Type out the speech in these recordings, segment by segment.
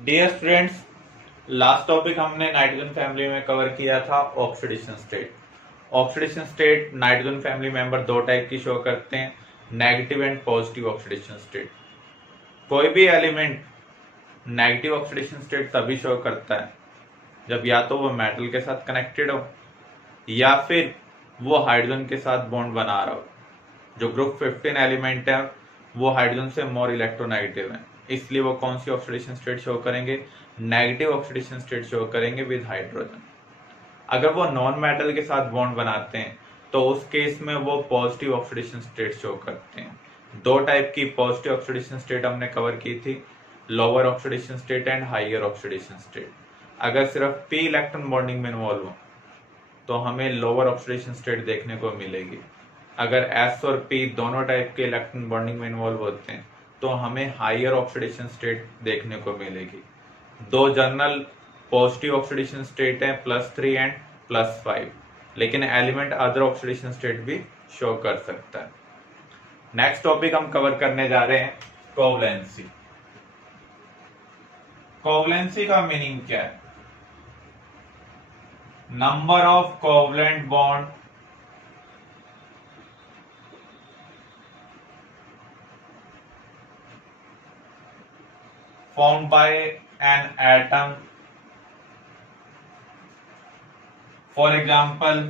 Dear students, last topic हमने nitrogen family में cover किया था oxidation state. Oxidation state nitrogen family member दो टाइप की शो करते हैं, negative and positive oxidation state. कोई भी एलिमेंट नेगेटिव ऑक्सीडेशन स्टेट तभी शो करता है जब या तो वो मेटल के साथ कनेक्टेड हो या फिर वो हाइड्रोजन के साथ बॉन्ड बना रहा हो। जो ग्रुप 15 एलिमेंट है वो हाइड्रोजन से मोर इलेक्ट्रोनेगेटिव है, इसलिए वो कौन सी ऑक्सीडेशन स्टेट शो करेंगे? नेगेटिव ऑक्सीडेशन स्टेट शो करेंगे विद हाइड्रोजन। अगर वो नॉन मेटल के साथ बॉन्ड बनाते हैं तो उस केस में वो पॉजिटिव ऑक्सीडेशन स्टेट शो करते हैं। दो टाइप की पॉजिटिव ऑक्सीडेशन स्टेट हमने कवर की थी, lower oxidation state and higher oxidation state. अगर सिर्फ पी इलेक्ट्रॉन बॉन्डिंग में इन्वॉल्व हो तो हमें लोअर ऑक्सीडेशन स्टेट देखने को मिलेगी। अगर एस और पी दोनों टाइप के इलेक्ट्रॉन बॉन्डिंग में इन्वॉल्व होते हैं तो हमें हाइयर ऑक्सीडेशन स्टेट देखने को मिलेगी। दो जनरल पॉजिटिव ऑक्सीडेशन स्टेट है +3 एंड +5, लेकिन एलिमेंट अदर ऑक्सीडेशन स्टेट भी शो कर सकता है। नेक्स्ट टॉपिक हम कवर करने जा रहे हैं कोवलेंसी। कोवलेंसी का मीनिंग क्या है? Number of covalent bond formed by an atom. For example,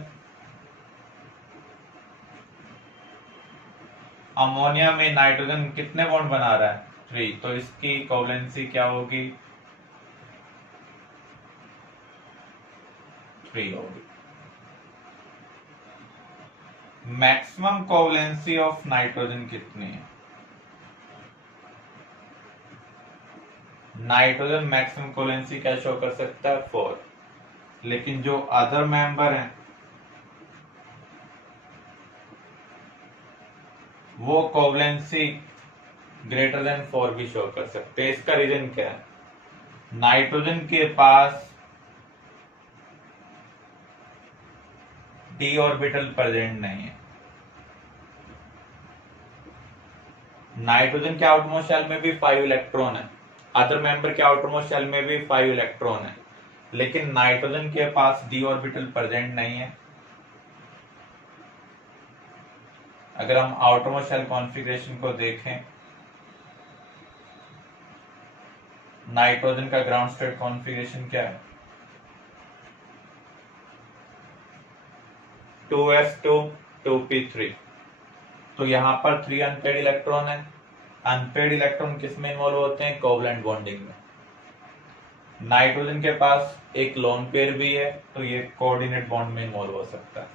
ammonia में नाइट्रोजन कितने बॉन्ड बना रहा है? 3, तो इसकी कोवलेंसी क्या होगी? 3 होगी। मैक्सिमम कोवलेंसी ऑफ नाइट्रोजन कितनी है? नाइट्रोजन मैक्सिमम कोवलेंसी क्या शो कर सकता है? 4। लेकिन जो अदर मेंबर हैं वो कोवलेंसी ग्रेटर देन 4 भी शो कर सकते हैं। इसका रीजन क्या है? नाइट्रोजन के पास डी ऑर्बिटल प्रेजेंट नहीं है। नाइट्रोजन के आउटरमोस्ट शेल में भी 5 इलेक्ट्रॉन है, अदर मेंबर के आउटरमोस्ट शेल में भी 5 इलेक्ट्रॉन है, लेकिन नाइट्रोजन के पास डी ऑर्बिटल प्रेजेंट नहीं है। अगर हम आउटरमोस्ट शेल कॉन्फ़िगरेशन को देखें, नाइट्रोजन का ग्राउंड स्टेट कॉन्फ़िगरेशन क्या है? 2s2 2p3। तो यहां पर 3 अनपेड इलेक्ट्रॉन है। अनपेड इलेक्ट्रॉन किस में इन्वॉल्व होते हैं? कोवलेंट बॉन्डिंग में। नाइट्रोजन के पास एक लोन पेयर भी है, तो ये कोऑर्डिनेट बॉन्ड में इन्वॉल्व हो सकता है।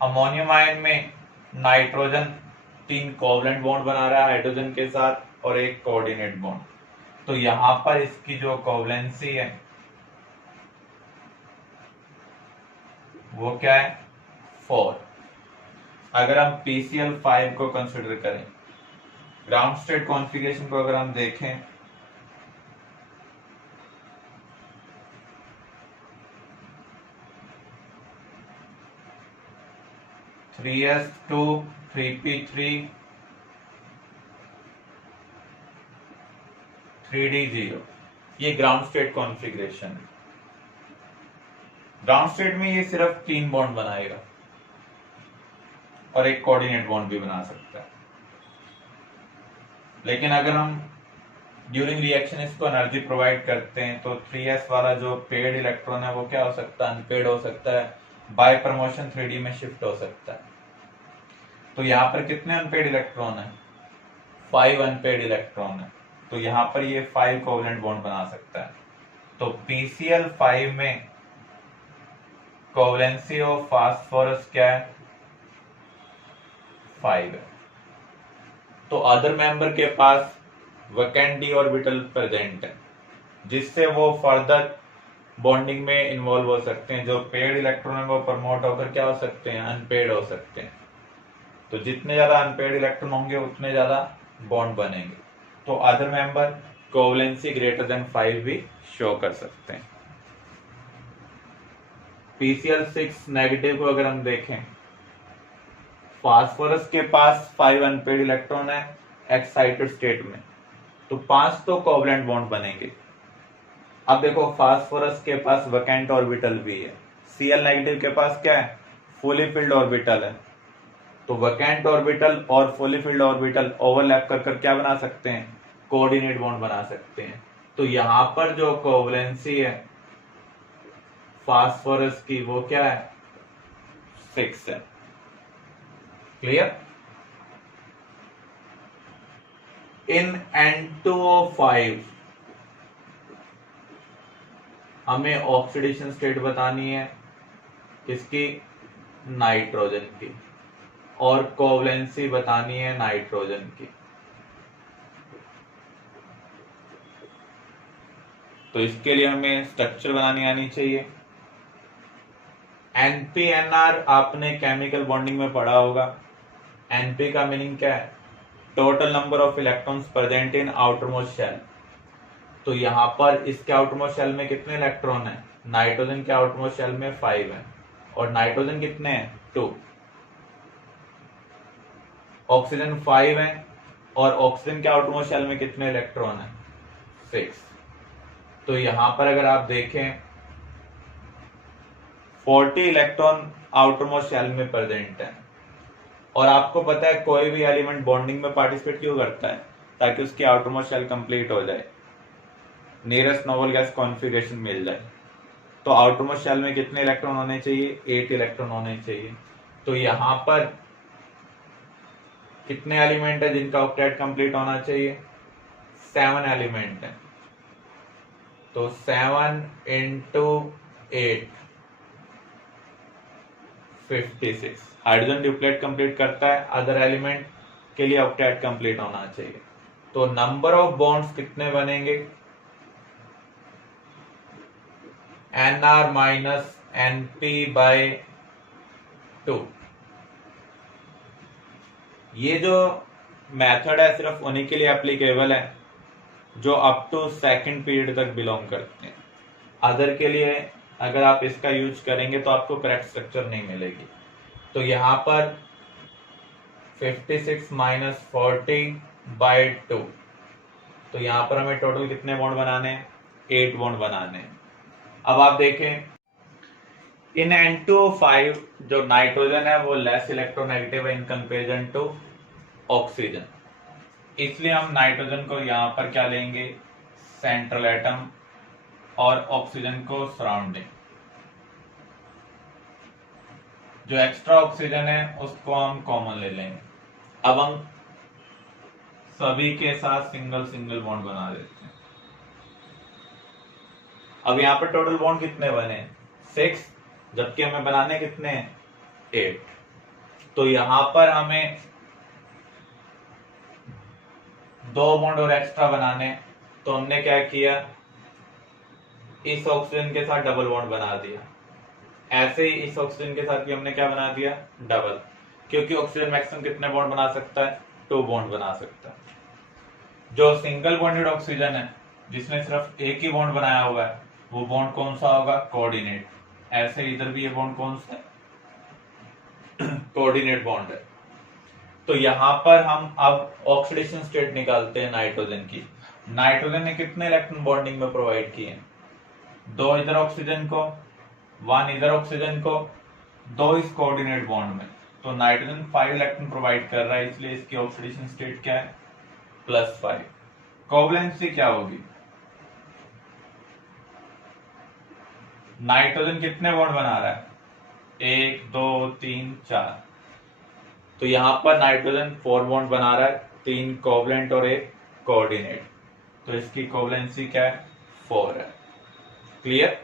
अमोनियम आयन में नाइट्रोजन 3 कोवलेंट बॉन्ड बना रहा है हाइड्रोजन के साथ और एक कोऑर्डिनेट बॉन्ड, तो यहां पर इसकी जो कोवलेंसी है वो क्या है? 4। अगर हम PCl5 को कंसिडर करें, ग्राउंड स्टेट कॉन्फ़िगरेशन को अगर हम देखें, three S to 3p3 3d0, ये ग्राउंड स्टेट कॉन्फ़िगरेशन है। ग्राउंड स्टेट में ये सिर्फ 3 बॉन्ड बनाएगा और एक कोऑर्डिनेट बॉन्ड भी बना सकता है। लेकिन अगर हम ड्यूरिंग रिएक्शन इसको एनर्जी प्रोवाइड करते हैं तो 3s वाला जो पेड इलेक्ट्रॉन है वो क्या हो सकता है? अनपेड हो सकता है, बाय प्रमोशन 3d में शिफ्ट हो सकता है। तो यहाँ पर कितने अनपेड इलेक्ट्रॉन है? 5 अनपेड इलेक्ट्रॉन है, तो यहाँ पर ये 5 कोवलेंट बॉन्ड बना सकता है। तो PCl5 में कोवलेंसी ऑफ फास्फोरस क्या है? 5 है। तो अदर मेंबर के पास वैकेंट डी ऑर्बिटल प्रेजेंट है, जिससे वो फर्दर बॉन्डिंग में इन्वॉल्व हो सकते हैं। जो पेड इलेक्ट्रॉन है वो प्रमोट होकर क्या हो सकते हैं? अनपेड हो सकते हैं। तो जितने ज्यादा अनपेड इलेक्ट्रॉन होंगे उतने ज्यादा बॉन्ड बनेंगे। तो अदर मेंबर कोवलेंसी ग्रेटर देन 5 भी शो कर सकते हैं। PCl6 नेगेटिव को अगर हम देखें, फास्फोरस के पास 5 अनपेड इलेक्ट्रॉन है एक्साइटेड स्टेट में, तो 5 तो कोवलेंट बॉन्ड बनेंगे। अब देखो फास्फोरस के पास वैकेंट ऑर्बिटल भी है, Cl नेगेटिव के पास क्या है, फुली फिल्ड ऑर्बिटल है। तो वैकेंट ऑर्बिटल और फुली फिल्ड ऑर्बिटल ओवरलैप कर कर क्या बना सकते हैं, कोऑर्डिनेट बॉन्ड बना सकते हैं। तो यहां पर जो कोवलेंसी है फास्फोरस की वो क्या है, 6 है। क्लियर। इन N2O5 हमें ऑक्सीडेशन स्टेट बतानी है किसकी, नाइट्रोजन की, और कोवलेंसी बतानी है नाइट्रोजन की। तो इसके लिए हमें स्ट्रक्चर बनानी आनी चाहिए। NP-NR आपने केमिकल बॉन्डिंग में पढ़ा होगा। NP का मीनिंग क्या है, total number of electrons present in outermost shell. तो यहां पर इसके आउटरमोस्ट शेल में कितने इलेक्ट्रॉन है, नाइट्रोजन के आउटरमोस्ट शेल में 5 है, और नाइट्रोजन कितने हैं, 2। ऑक्सीजन 5 है, और ऑक्सीजन के आउटरमोस्ट शेल में कितने इलेक्ट्रॉन है, 6। तो यहां पर अगर आप देखें 40 इलेक्ट्रॉन आउटरमोस्ट शेल में प्रेजेंट है। और आपको पता है कोई भी एलिमेंट बॉन्डिंग में पार्टिसिपेट क्यों करता है, ताकि उसकी आउटरमोस्ट शेल कंप्लीट हो जाए, नियरेस्ट नोबल गैस कॉन्फिगरेशन मिल जाए। तो आउटरमोस्ट शेल में कितने इलेक्ट्रॉन होने चाहिए, 8 इलेक्ट्रॉन होने चाहिए। तो यहां पर कितने एलिमेंट है जिनका ऑक्टेट कंप्लीट होना चाहिए, 7 एलिमेंट है। तो 7 इंटू 8 56। हाइड्रोजन ड्यूप्लेट कंप्लीट करता है, अदर एलिमेंट के लिए ऑक्टेट कंप्लीट होना चाहिए। तो नंबर ऑफ बॉन्ड्स कितने बनेंगे, NR माइनस NP बाय 2। ये जो मेथड है सिर्फ उन्हीं के लिए एप्लीकेबल है जो अप टू सेकंड पीरियड तक बिलोंग करते हैं। अदर के लिए अगर आप इसका यूज करेंगे तो आपको करेक्ट स्ट्रक्चर नहीं मिलेगी। तो यहां पर 56 माइनस 40 बाय 2, तो यहां पर हमें टोटल कितने बॉन्ड बनाने हैं, 8 बॉन्ड बनाने हैं। अब आप देखें इन N2O5 जो नाइट्रोजन है वो लेस इलेक्ट्रोनेगेटिव है इन कंपेरिजन टू ऑक्सीजन, इसलिए हम नाइट्रोजन को यहां पर क्या लेंगे, सेंट्रल एटम, और ऑक्सीजन को सराउंडिंग। जो एक्स्ट्रा ऑक्सीजन है उसको हम कॉमन ले लेंगे। अब हम सभी के साथ सिंगल सिंगल बॉन्ड बना देते हैं। अब यहाँ पर टोटल बॉन्ड कितने बने, 6, जबकि हमें बनाने कितने हैं, 8। तो यहां पर हमें 2 बॉन्ड और एक्स्ट्रा बनाने, तो हमने क्या किया, इस ऑक्सीजन के साथ डबल बॉन्ड बना दिया। ऐसे ही इस ऑक्सीजन के साथ भी हमने क्या बना दिया, डबल, क्योंकि ऑक्सीजन मैक्सिमम कितने बॉन्ड बना सकता है, 2 बॉन्ड बना सकता है। जो सिंगल बॉन्डेड ऑक्सीजन है जिसने सिर्फ एक ही बॉन्ड बनाया हुआ है, वो बॉन्ड कौन सा होगा, कोऑर्डिनेट। ऐसे इधर भी ये बॉन्ड कौन सा है, कोऑर्डिनेट बॉन्ड है। तो यहां पर हम अब ऑक्सीडेशन स्टेट निकालते हैं नाइट्रोजन की। नाइट्रोजन ने कितने इलेक्ट्रॉन बॉन्डिंग में प्रोवाइड किए, 2 इधर ऑक्सीजन को, 1 इधर ऑक्सीजन को, 2 इस कोऑर्डिनेट बॉन्ड में। तो नाइट्रोजन 5 इलेक्ट्रॉन प्रोवाइड कर रहा है, इसलिए इसकी ऑक्सीडेशन स्टेट क्या है, +5। कोवलेंसी क्या होगी, नाइट्रोजन कितने बॉन्ड बना रहा है, 1 2 3 4। तो यहां पर नाइट्रोजन 4 बॉन्ड बना रहा है, 3 कोवलेंट और 1 कोऑर्डिनेट। तो इसकी कोवलेंसी क्या है, 4 है। Clear.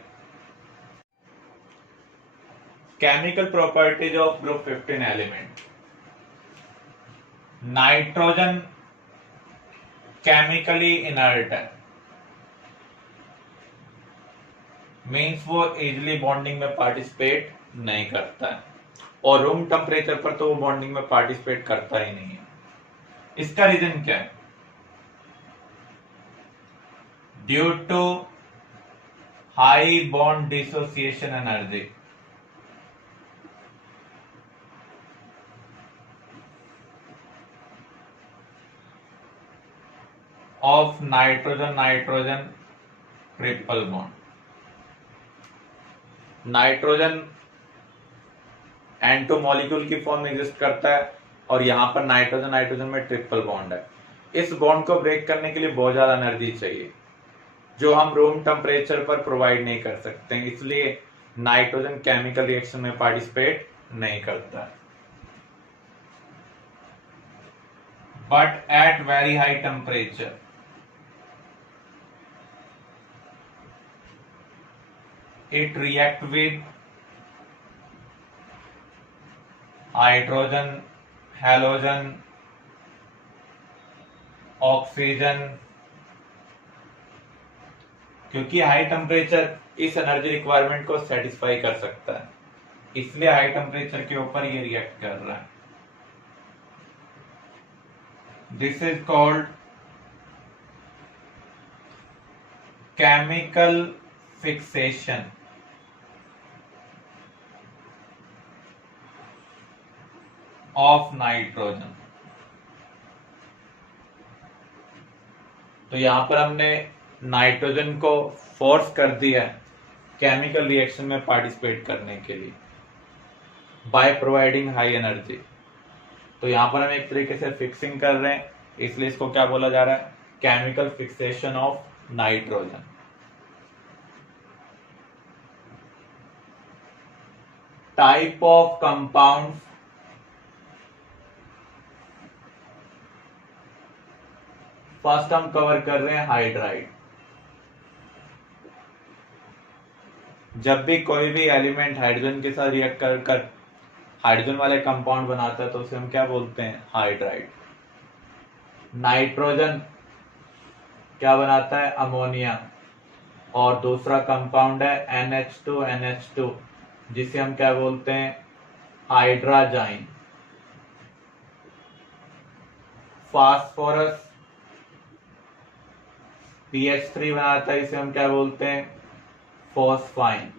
Chemical properties of group 15 element. Nitrogen chemically inert है, मीन्स वो इजिली बॉन्डिंग में पार्टिसिपेट नहीं करता है, और रूम टेम्परेचर पर तो वो बॉन्डिंग में पार्टिसिपेट करता ही नहीं है। इसका रीजन क्या है, due to high bond dissociation energy. Of nitrogen nitrogen triple bond. Nitrogen N2 molecule की फॉर्म में एग्जिस्ट करता है और यहां पर नाइट्रोजन नाइट्रोजन में ट्रिपल बॉन्ड है। इस बॉन्ड को ब्रेक करने के लिए बहुत ज्यादा एनर्जी चाहिए जो हम रूम टेम्परेचर पर प्रोवाइड नहीं कर सकते, इसलिए नाइट्रोजन केमिकल रिएक्शन में पार्टिसिपेट नहीं करता। But at very high temperature it react with hydrogen, halogen, oxygen. क्योंकि हाई टेम्परेचर इस एनर्जी रिक्वायरमेंट को सेटिस्फाई कर सकता है, इसलिए हाई टेम्परेचर के ऊपर ये रिएक्ट कर रहा है। This is called chemical fixation of nitrogen. तो यहां पर हमने नाइट्रोजन को फोर्स कर दिया है केमिकल रिएक्शन में पार्टिसिपेट करने के लिए बाय प्रोवाइडिंग हाई एनर्जी। तो यहां पर हम एक तरीके से फिक्सिंग कर रहे हैं, इसलिए इसको क्या बोला जा रहा है, chemical fixation of nitrogen. Type of compounds, first हम कवर कर रहे हैं हाइड्राइड। जब भी कोई भी एलिमेंट हाइड्रोजन के साथ रिएक्ट कर हाइड्रोजन वाले कंपाउंड बनाता है तो उसे हम क्या बोलते हैं, हाइड्राइड। नाइट्रोजन क्या बनाता है, अमोनिया, और दूसरा कंपाउंड है NH2 जिसे हम क्या बोलते हैं, हाइड्राजाइन। फास्फोरस PH3 बनाता है, इसे हम क्या बोलते हैं, फॉस्फाइन।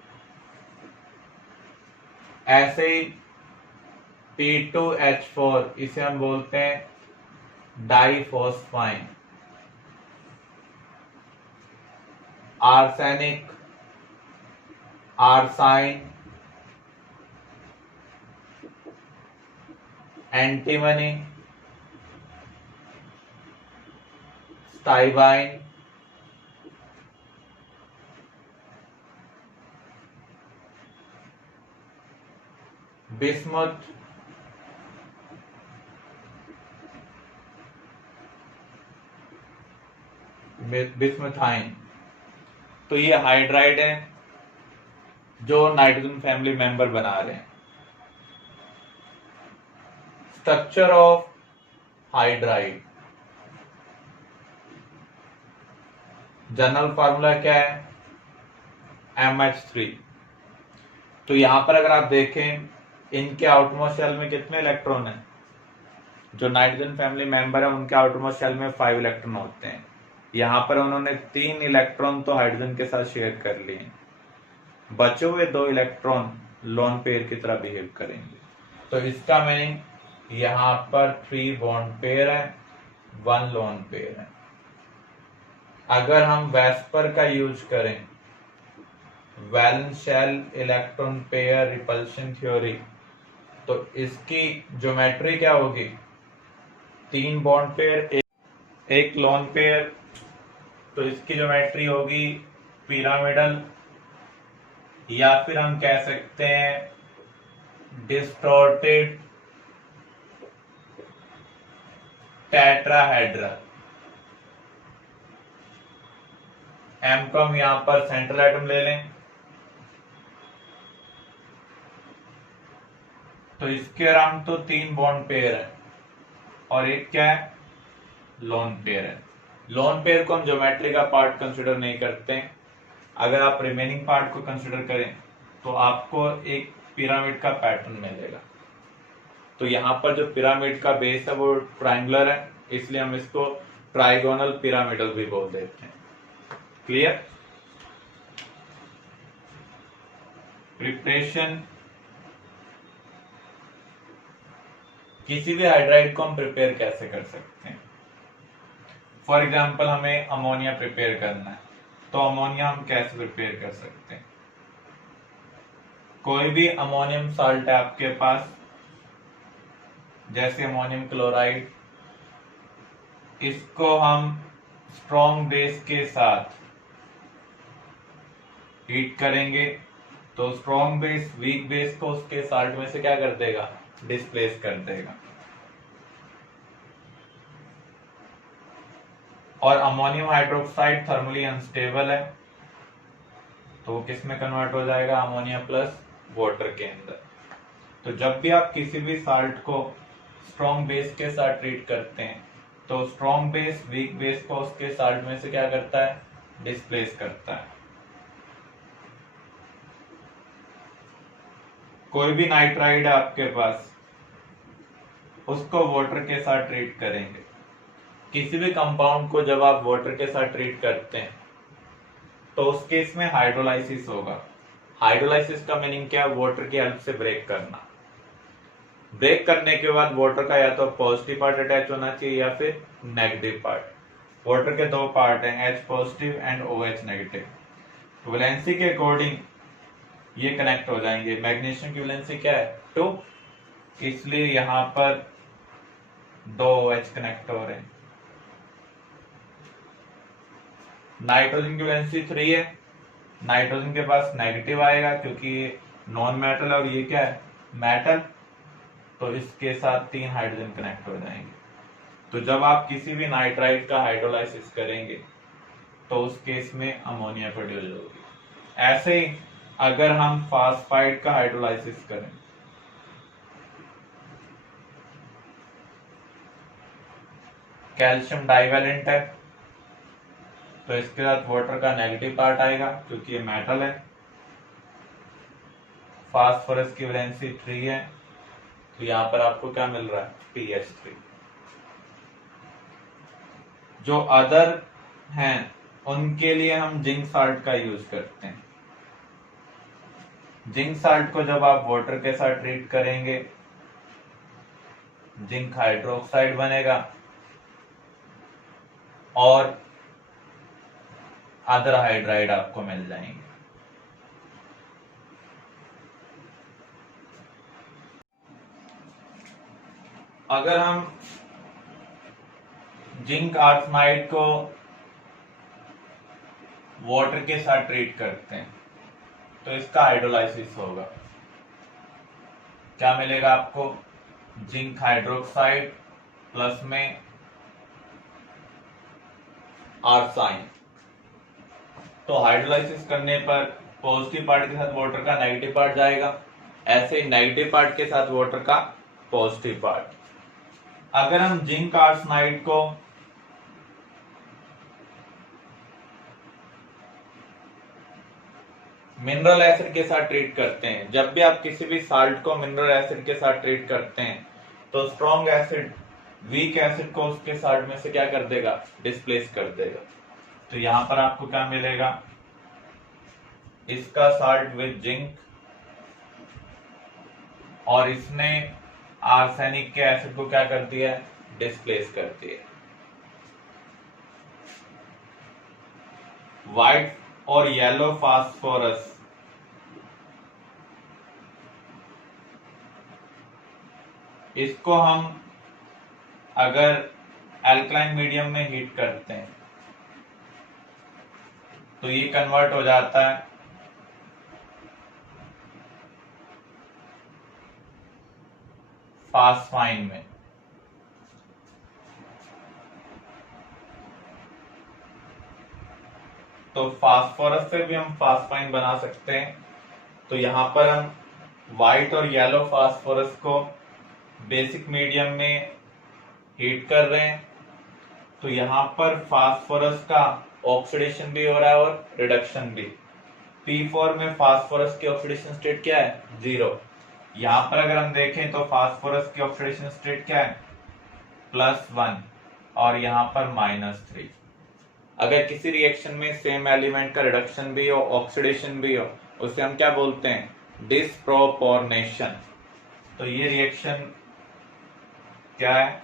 ऐसे ही P2H4 इसे हम बोलते हैं diphosphine. Arsenic, arsine, antimony, stibine, bismuth, bismuthine. तो ये हाइड्राइड है जो नाइट्रोजन फैमिली मेंबर बना रहे हैं। Structure of hydride, general formula क्या है, MH3। तो यहां पर अगर आप देखें इनके आउटमोस्ट शेल में कितने इलेक्ट्रॉन हैं, जो नाइट्रोजन फैमिली मेंबर है उनके आउटमोस्ट शेल में 5 इलेक्ट्रॉन होते हैं। यहां पर उन्होंने 3 इलेक्ट्रॉन तो हाइड्रोजन के साथ शेयर कर लिए, बचे हुए 2 इलेक्ट्रॉन लोन पेयर की तरह बिहेव करेंगे। तो इसका मीनिंग यहां पर 3 बॉन्ड पेयर है, 1 लोन पेयर है। अगर हम वेस्पर का यूज करें, valence shell electron pair repulsion theory, तो इसकी ज्योमेट्री क्या होगी, 3 बॉन्ड पेयर, एक लोन पेयर, तो इसकी ज्योमेट्री होगी पिरामिडल, या फिर हम कह सकते हैं डिस्टॉर्टेड टेट्राहेड्रल। M को हम यहां पर सेंट्रल एटम ले लें, तो इसके अराउंड तो 3 बॉन्ड पेयर है और एक क्या है, लोन पेयर है। लोन पेयर को हम ज्योमेट्री का पार्ट कंसिडर नहीं करते हैं। अगर आप रिमेनिंग पार्ट को कंसिडर करें तो आपको एक पिरामिड का पैटर्न मिलेगा। तो यहाँ पर जो पिरामिड का बेस है वो ट्रायंगुलर है, इसलिए हम इसको ट्राइगोनल पिरामिडल भी बोल देते हैं। क्लियर? प्रिपरेशन, किसी भी हाइड्राइड को हम प्रिपेयर कैसे कर सकते हैं। फॉर एग्जाम्पल हमें अमोनिया प्रिपेयर करना है, तो अमोनिया हम कैसे प्रिपेयर कर सकते हैं? कोई भी अमोनियम साल्ट है आपके पास, जैसे अमोनियम क्लोराइड, इसको हम स्ट्रॉन्ग बेस के साथ हीट करेंगे तो स्ट्रॉन्ग बेस वीक बेस को उसके साल्ट में से क्या कर देगा? डिस्प्लेस कर देगा। और अमोनियम हाइड्रोक्साइड थर्मली अनस्टेबल है, तो किस में कन्वर्ट हो जाएगा? अमोनिया प्लस वाटर के अंदर। तो जब भी आप किसी भी साल्ट को स्ट्रॉन्ग बेस के साथ ट्रीट करते हैं तो स्ट्रॉन्ग बेस वीक बेस को उसके साल्ट में से क्या करता है? डिस्प्लेस करता है। कोई भी नाइट्राइड है आपके पास, उसको वाटर के साथ ट्रीट करेंगे। किसी भी कंपाउंड को जब आप वाटर के साथ ट्रीट करते हैं तो उस केस में हाइड्रोलाइसिस होगा। हाइड्रोलाइसिस का मीनिंग क्या है? वाटर की हेल्प से ब्रेक करना। ब्रेक करने के बाद वाटर का या तो पॉजिटिव पार्ट अटैच होना चाहिए या फिर नेगेटिव पार्ट। वाटर के दो पार्ट हैं, H positive and OH negative. Valency के अकॉर्डिंग ये कनेक्ट हो जाएंगे। मैग्नीशियम की वैलेंसी क्या है? 2, इसलिए यहां पर 2 OH कनेक्ट हो रहे हैं। नाइट्रोजन की वैलेंसी 3 है, नाइट्रोजन के पास नेगेटिव आएगा क्योंकि नॉन मेटल और ये क्या है? मेटल, तो इसके साथ 3 हाइड्रोजन कनेक्ट हो जाएंगे। तो जब आप किसी भी नाइट्राइड का हाइड्रोलाइसिस करेंगे तो उस केस में अमोनिया प्रोड्यूस होगी। ऐसे ही अगर हम फास्फाइड का हाइड्रोलाइसिस करें, कैल्शियम डाइवेलेंट है, तो इसके साथ वाटर का नेगेटिव पार्ट आएगा क्योंकि ये मेटल है। फास्फोरस की वैलेंसी 3 है, तो यहां पर आपको क्या मिल रहा है? PH3। जो अदर हैं उनके लिए हम जिंक साल्ट का यूज करते हैं। जिंक साल्ट को जब आप वाटर के साथ ट्रीट करेंगे, जिंक हाइड्रोक्साइड बनेगा और अदर हाइड्राइड आपको मिल जाएंगे। अगर हम जिंक आर्सेनाइड को वाटर के साथ ट्रीट करते हैं तो इसका हाइड्रोलाइसिस होगा। क्या मिलेगा आपको? जिंक हाइड्रोक्साइड प्लस में आर्साइन। तो हाइड्रोलाइसिस करने पर पॉजिटिव पार्ट के साथ वाटर का नेगेटिव पार्ट जाएगा, ऐसे ही नेगेटिव पार्ट के साथ वाटर का पॉजिटिव पार्ट। अगर हम जिंक आर्सेनाइड को मिनरल एसिड के साथ ट्रीट करते हैं, जब भी आप किसी भी साल्ट को मिनरल एसिड के साथ ट्रीट करते हैं तो स्ट्रॉन्ग एसिड वीक एसिड को उसके साल्ट में से क्या कर देगा? डिस्प्लेस कर देगा। तो यहां पर आपको क्या मिलेगा? इसका साल्ट विद जिंक और इसने आर्सेनिक के एसिड को क्या कर दिया? डिस्प्लेस कर दिया। व्हाइट और येलो फास्फोरस, इसको हम अगर अल्कलाइन मीडियम में हीट करते हैं तो ये कन्वर्ट हो जाता है फास्फाइन में। तो फास्फोरस से भी हम फास्फाइन बना सकते हैं। तो यहां पर हम व्हाइट और येलो फास्फोरस को बेसिक मीडियम में हीट कर रहे हैं, तो यहां पर फास्फोरस का ऑक्सीडेशन भी हो रहा है और रिडक्शन भी। P4 में फास्फोरस की ऑक्सीडेशन स्टेट क्या है? 0। यहां पर अगर हम देखें तो फास्फोरस की ऑक्सीडेशन स्टेट क्या है? +1 और यहां पर -3। अगर किसी रिएक्शन में सेम एलिमेंट का रिडक्शन भी हो, ऑक्सीडेशन भी हो, उसे हम क्या बोलते हैं? डिस्प्रोपोर्नेशन। तो ये रिएक्शन क्या है?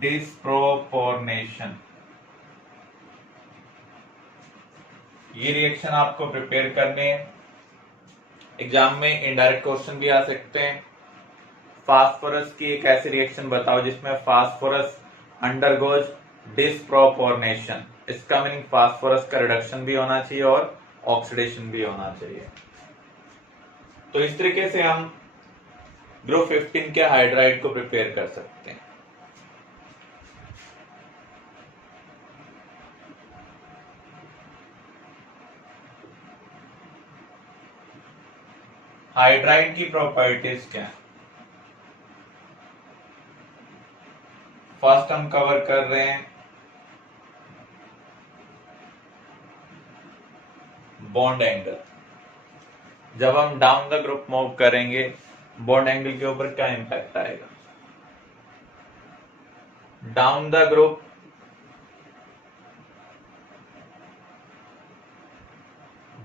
डिस्प्रोपोर्नेशन। ये रिएक्शन आपको प्रिपेयर करने हैं। एग्जाम में इनडायरेक्ट क्वेश्चन भी आ सकते हैं। फास्फोरस की एक ऐसी रिएक्शन बताओ जिसमें फास्फोरस अंडरगोज डिस्प्रोपोर्नेशन। इसका मीनिंग फास्फोरस का रिडक्शन भी होना चाहिए और ऑक्सीडेशन भी होना चाहिए। तो इस तरीके से हम ग्रुप 15 के हाइड्राइड को प्रिपेयर कर सकते हैं। हाइड्राइड की प्रॉपर्टीज क्या है? फर्स्ट हम कवर कर रहे हैं बॉन्ड एंगल। जब हम डाउन द ग्रुप मूव करेंगे बॉन्ड एंगल के ऊपर क्या इंपैक्ट आएगा? Down the group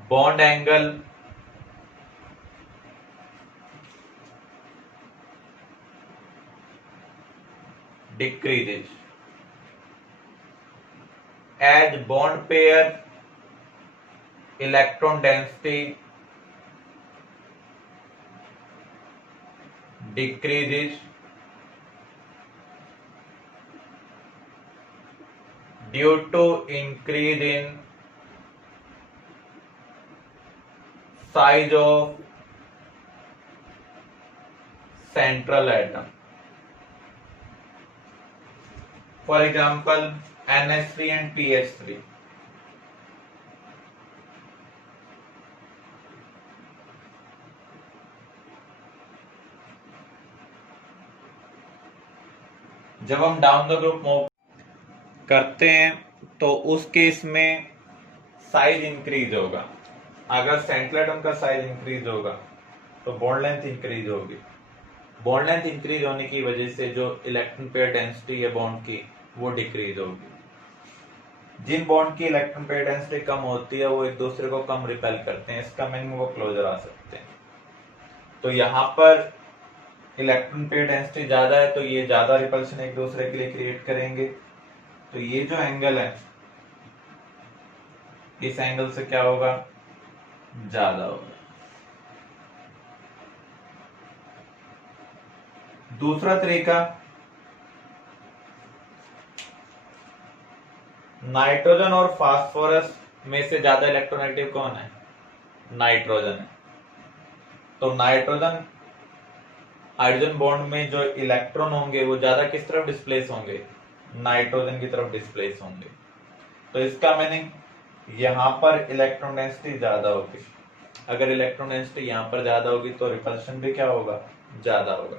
bond angle decreases as bond pair electron density decreases due to increase in size of central atom. For example, NH3 and PH3. जब हम down the group move करते हैं तो उस केस में size increase होगा। अगर central atom का साइज इंक्रीज होगा तो बॉन्ड लेंथ इंक्रीज होगी। बॉन्ड लेंथ इंक्रीज होने की वजह से जो इलेक्ट्रॉन पेयर डेंसिटी है बॉन्ड की वो डिक्रीज होगी। जिन बॉन्ड की इलेक्ट्रॉन पेयर डेंसिटी कम होती है वो एक दूसरे को कम रिपेल करते हैं, इसका मीनिंग वो क्लोजर आ सकते हैं। तो यहाँ पर इलेक्ट्रॉन पेयर डेंसिटी ज्यादा है तो ये ज्यादा रिपल्शन एक दूसरे के लिए क्रिएट करेंगे। तो ये जो एंगल है इस एंगल से क्या होगा? ज्यादा होगा। दूसरा तरीका, नाइट्रोजन और फास्फोरस में से ज्यादा इलेक्ट्रोनेगेटिव कौन है? नाइट्रोजन है। तो नाइट्रोजन हाइड्रोजन बॉन्ड में जो इलेक्ट्रॉन होंगे वो ज्यादा किस तरफ डिस्प्लेस होंगे? नाइट्रोजन की तरफ डिस्प्लेस होंगे। तो इसका मीनिंग यहां पर इलेक्ट्रॉन डेंसिटी ज्यादा होगी। अगर इलेक्ट्रॉन डेंसिटी यहां पर ज्यादा होगी तो रिपल्शन भी क्या होगा? ज्यादा होगा।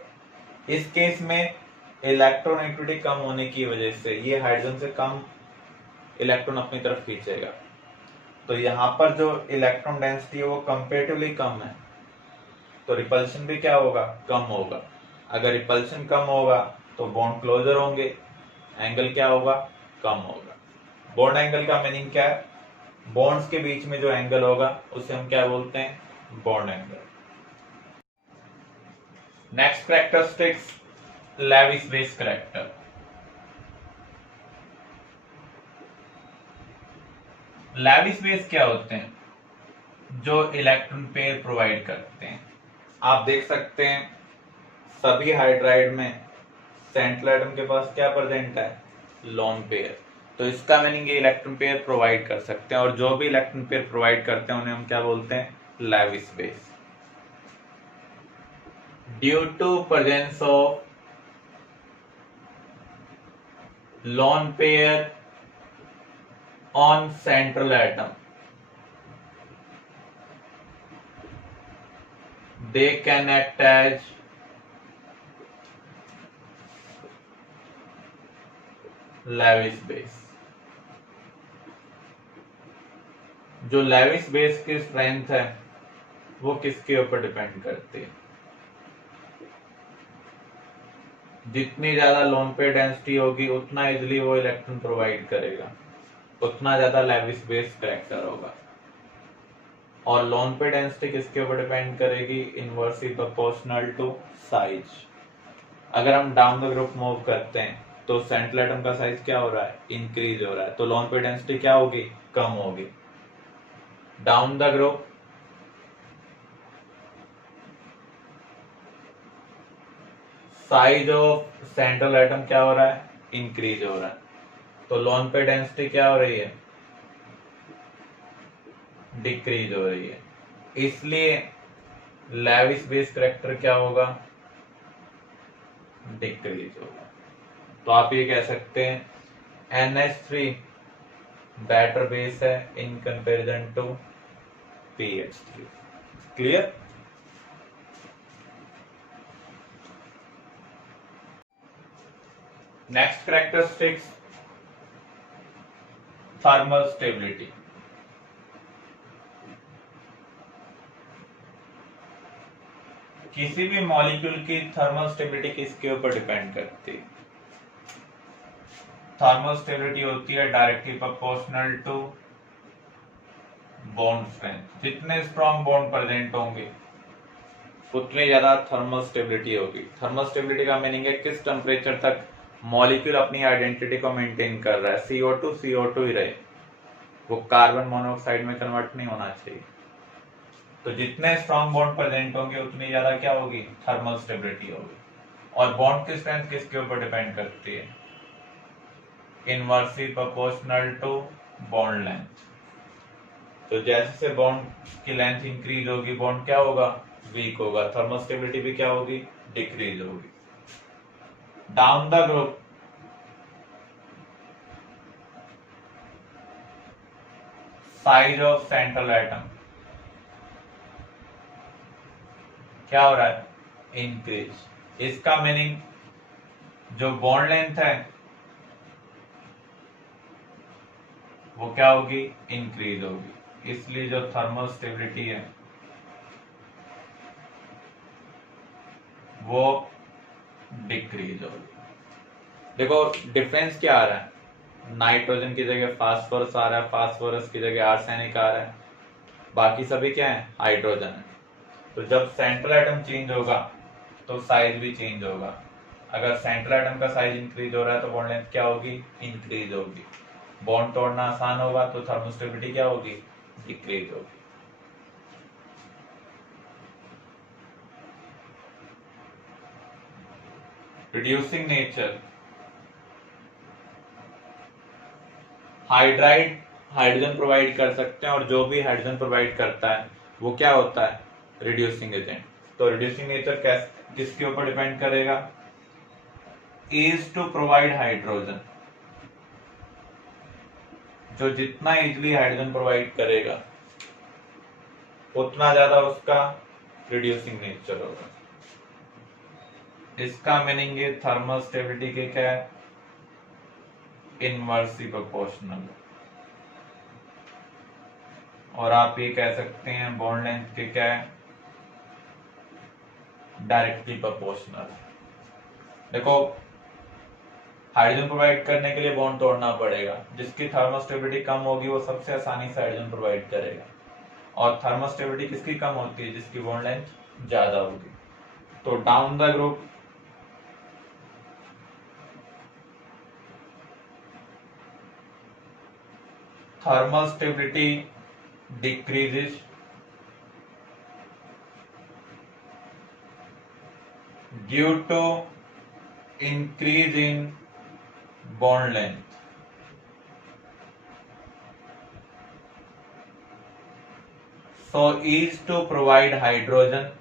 इस केस में इलेक्ट्रोनेगेटिविटी कम होने की वजह से ये हाइड्रोजन से कम इलेक्ट्रॉन अपनी तरफ खींचेगा। तो यहां पर जो इलेक्ट्रॉन डेंसिटी है वो कंपेरेटिवली कम है तो रिपल्शन भी क्या होगा? कम होगा। अगर रिपल्शन कम होगा तो बॉन्ड क्लोजर होंगे, एंगल क्या होगा? कम होगा। बॉन्ड एंगल का मीनिंग क्या है? बॉन्ड्स के बीच में जो एंगल होगा उसे हम क्या बोलते हैं? Bond angle. Next characteristics, Lewis base character. Lewis base क्या होते हैं? जो इलेक्ट्रॉन पेयर प्रोवाइड करते हैं। आप देख सकते हैं सभी हाइड्राइड में सेंट्रल एटम के पास क्या प्रेजेंट है? Loan pair. तो इसका मीनिंग ये इलेक्ट्रॉन पेयर प्रोवाइड कर सकते हैं और जो भी इलेक्ट्रॉन पेयर प्रोवाइड करते हैं उन्हें हम क्या बोलते हैं? Lewis base. Due to presence of lone pair on central atom they can act as Lewis base. जो लेविस बेस की स्ट्रेंथ है वो किसके ऊपर डिपेंड करती है? जितनी ज्यादा लोन पेयर डेंसिटी होगी उतना इजिली वो इलेक्ट्रॉन प्रोवाइड करेगा, उतना ज्यादा लेविस बेस कैरेक्टर होगा। और लोन पेयर डेंसिटी किसके ऊपर डिपेंड करेगी? Inversely proportional to size. अगर हम डाउन द ग्रुप मूव करते हैं तो सेंट्रल एटम का साइज क्या हो रहा है? इंक्रीज हो रहा है। तो लोन पेयर डेंसिटी क्या होगी? कम होगी। Down the group size of central atom क्या हो रहा है, इंक्रीज हो रहा है। तो लोन पे डेंसिटी क्या हो रही है, डिक्रीज हो रही है। इसलिए लेविस बेस करेक्टर क्या होगा, डिक्रीज होगा। तो आप ये कह सकते हैं NH3 बेटर बेस है in comparison to PH3। Clear. Next characteristics, thermal stability. किसी भी मॉलिक्यूल की थर्मल स्टेबिलिटी किसके ऊपर डिपेंड करती है, थर्मल स्टेबिलिटी होती है directly proportional to bond strength. जितने स्ट्रॉन्ग बॉन्ड प्रेजेंट होंगे उतनी ज्यादा थर्मल स्टेबिलिटी होगी। थर्मल स्टेबिलिटी का मीनिंग है किस टेम्परेचर तक मॉलिक्यूल अपनी आइडेंटिटी को मेंटेन कर रहा है, CO2 ही रहे, वो कार्बन मोनोऑक्साइड में कन्वर्ट नहीं होना चाहिए। तो जितने स्ट्रॉन्ग बॉन्ड प्रेजेंट होंगे उतनी ज्यादा क्या होगी, थर्मल स्टेबिलिटी होगी। और बॉन्ड की स्ट्रेंथ किसके ऊपर डिपेंड करती है, inversely proportional to bond length. तो जैसे बॉन्ड की लेंथ इंक्रीज होगी बॉन्ड क्या होगा, वीक होगा, थर्मल स्टेबिलिटी भी क्या होगी, डिक्रीज होगी। Down the group size of central atom क्या हो रहा है, इंक्रीज। इसका मीनिंग जो बॉन्ड लेंथ है वो क्या होगी, इंक्रीज होगी। इसलिए जो थर्मल स्टेबिलिटी है वो डिक्रीज होगी। देखो डिफरेंस क्या आ रहा है, नाइट्रोजन की जगह फास्फोरस आ रहा है, फास्फोरस की जगह आर्सेनिक आ रहा है, बाकी सभी क्या है, हाइड्रोजन है। तो जब सेंट्रल एटम चेंज होगा तो साइज भी चेंज होगा। अगर सेंट्रल एटम का साइज इंक्रीज हो रहा है तो बॉन्ड लेंथ क्या होगी, इंक्रीज होगी। बॉन्ड तोड़ना आसान होगा तो थर्मोस्टेबिलिटी क्या होगी, डिक्रीज होगी। Reducing nature, hydride hydrogen provide कर सकते हैं और जो भी हाइड्रोजन प्रोवाइड करता है वो क्या होता है, रिड्यूसिंग एजेंट। तो रिड्यूसिंग नेचर किसके ऊपर डिपेंड करेगा, इज टू प्रोवाइड हाइड्रोजन। जो जितना इजिली हाइड्रोजन प्रोवाइड करेगा उतना ज्यादा उसका रिड्यूसिंग नेचर होगा। इसका मीनिंग ये थर्मल स्टेबिलिटी के क्या है, इनवर्सली प्रोपोर्शनल। और आप ये कह सकते हैं बॉन्ड लेंथ के क्या है, डायरेक्टली प्रोपोर्शनल। देखो हाइड्रोजन प्रोवाइड करने के लिए बॉन्ड तोड़ना पड़ेगा, जिसकी थर्मल स्टेबिलिटी कम होगी वो सबसे आसानी से हाइड्रोजन प्रोवाइड करेगा। और थर्मल स्टेबिलिटी किसकी कम होती है, जिसकी बॉन्ड लेंथ ज्यादा होगी। तो down the group thermal stability decreases due to increase in bond length. So is to provide hydrogen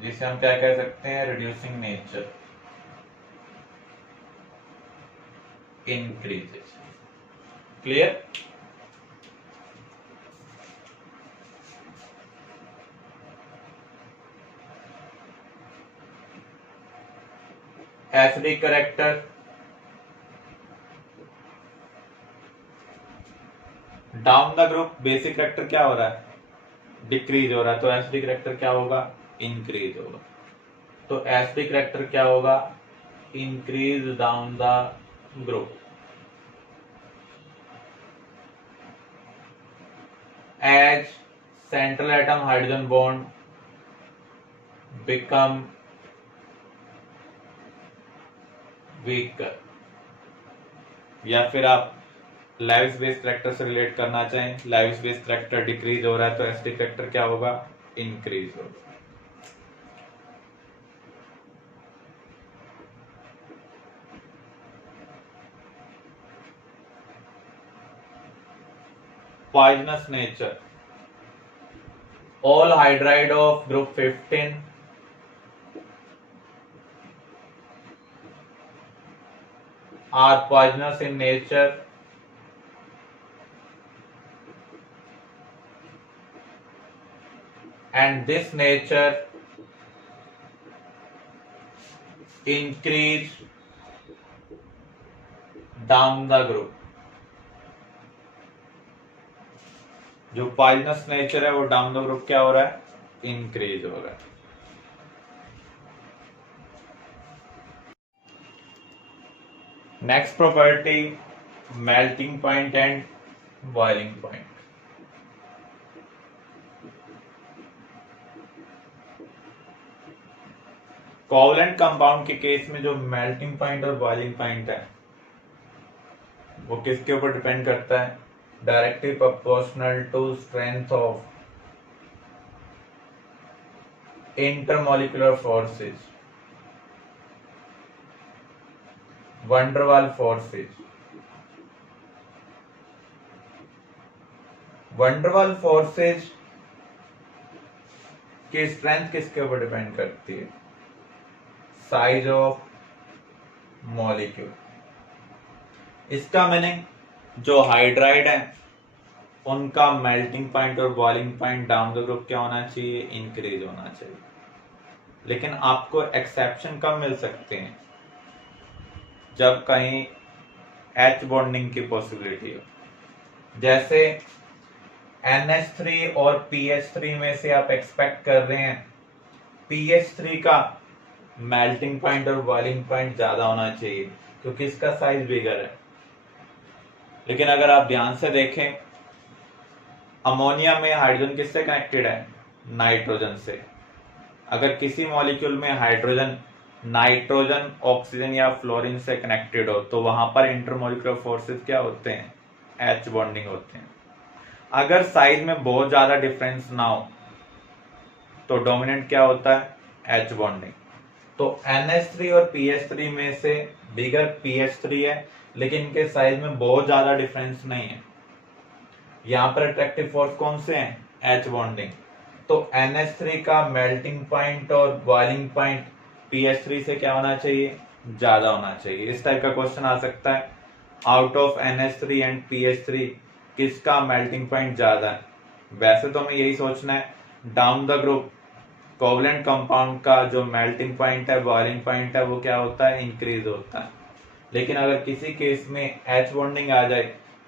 जिसे हम क्या कह सकते हैं, reducing nature increases. Clear? Acidic character, down the group basic character क्या हो रहा है, डिक्रीज हो रहा है, तो एसिडिक करेक्टर क्या होगा, इंक्रीज होगा। तो एसिडिक करेक्टर क्या होगा, increase down the group. As central atom hydrogen bond become weaker, या फिर आप लेविस बेस करैक्टर से रिलेट करना चाहें, लेविस बेस करैक्टर डिक्रीज हो रहा है तो एसिटिक करैक्टर क्या होगा, इंक्रीज होगा। Poisonous nature. All hydride of group 15 are poisonous in nature and this nature increase down the group। जो पॉइजनस नेचर है वो डाउन द ग्रुप क्या हो रहा है, इंक्रीज हो रहा है। Next property, melting point and boiling point. Covalent compound के केस में जो मेल्टिंग पॉइंट और बॉइलिंग पॉइंट है वो किसके ऊपर डिपेंड करता है, directly proportional to strength of intermolecular forces, van der Waals forces. Van der Waals forces की स्ट्रेंथ किसके ऊपर डिपेंड करती है, साइज ऑफ मॉलिक्यूल। इसका मीनिंग जो हाइड्राइड है उनका मेल्टिंग पॉइंट और boiling point down the group क्या होना चाहिए, इंक्रीज होना चाहिए। लेकिन आपको एक्सेप्शन कब मिल सकते हैं, जब कहीं H बॉन्डिंग की पॉसिबिलिटी हो। जैसे NH3 और PH3 में से आप एक्सपेक्ट कर रहे हैं PH3 का मेल्टिंग पॉइंट और बॉइलिंग पॉइंट ज्यादा होना चाहिए क्योंकि इसका साइज बिगर है। लेकिन अगर आप ध्यान से देखें, अमोनिया में हाइड्रोजन किससे कनेक्टेड है, नाइट्रोजन से। अगर किसी मॉलिक्यूल में हाइड्रोजन नाइट्रोजन, ऑक्सीजन या फ्लोरीन से कनेक्टेड हो तो वहां पर इंटरमॉलिक्यूलर फोर्सेस क्या होते हैं, H बॉन्डिंग होते हैं। अगर साइज में बहुत ज्यादा डिफरेंस ना हो तो डोमिनेंट क्या होता है, H बॉन्डिंग। तो NH3 और PH3 में से बिगर PH3 है लेकिन इनके साइज में बहुत ज्यादा डिफरेंस नहीं है। यहाँ पर अट्रैक्टिव फोर्स कौन से हैं, H बॉन्डिंग। तो NH3 का मेल्टिंग पॉइंट और बॉइलिंग पॉइंट PH3 से क्या होना चाहिए, ज्यादा होना चाहिए। इस टाइप का क्वेश्चन आ सकता है, out of NH3 and PH3 किसका मेल्टिंग पॉइंट ज्यादा है। वैसे तो हमें यही सोचना है down the group covalent compound का जो मेल्टिंग पॉइंट है, बॉइलिंग पॉइंट है, वो क्या होता है, इंक्रीज होता है। लेकिन अगर किसी केस में H बॉन्डिंग आ जाए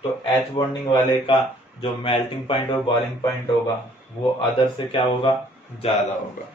तो H बॉन्डिंग वाले का जो मेल्टिंग पॉइंट और बॉइलिंग पॉइंट होगा वो अदर से क्या होगा, ज्यादा होगा।